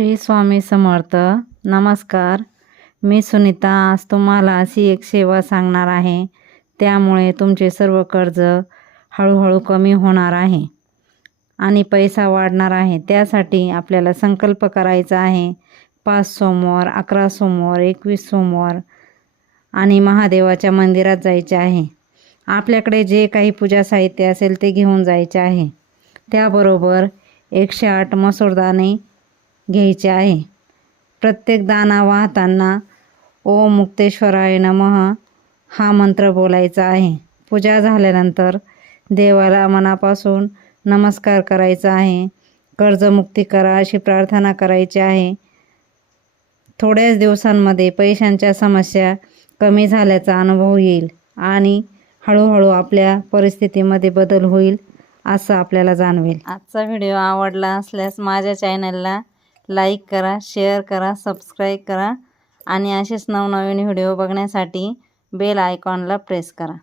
श्री स्वामी समर्थ. नमस्कार. मी सुनीता. आज तुम्हाला अशी एक सेवा सांगणार आहे. त्यामुळे तुमचे सर्व कर्ज हळूहळू कमी होणार आहे आणि पैसा वाढणार आहे. त्यासाठी आपल्याला संकल्प करायचा आहे. पाच सोमवार अकरा सोमवार एकवीस सोमवार आणि महादेवाच्या मंदिरात जायचे आहे. आपल्याकडे जे काही पूजा साहित्य असेल ते घेऊन जायचे आहे. त्याबरोबर एकशे आठ मसूरदाणे घ्यायचे आहे. प्रत्येक दाना वाहताना ओम मुक्तेश्वराय नमः हा मंत्र बोलायचा आहे. पूजा झाल्यानंतर देवाला मनापासून नमस्कार करायचा आहे. कर्जमुक्ती करा अशी प्रार्थना करायची आहे. थोड्याच दिवसांमध्ये पैशांच्या समस्या कमी झाल्याचा अनुभव येईल आणि हळूहळू आपल्या परिस्थितीमध्ये बदल होईल असं आपल्याला जाणवेल. आजचा व्हिडिओ आवडला असल्यास माझ्या चॅनलला लाईक करा शेअर करा सबस्क्राईब करा आणि असेच नवनवीन व्हिडिओ बघण्यासाठी बेल आयकॉनला प्रेस करा.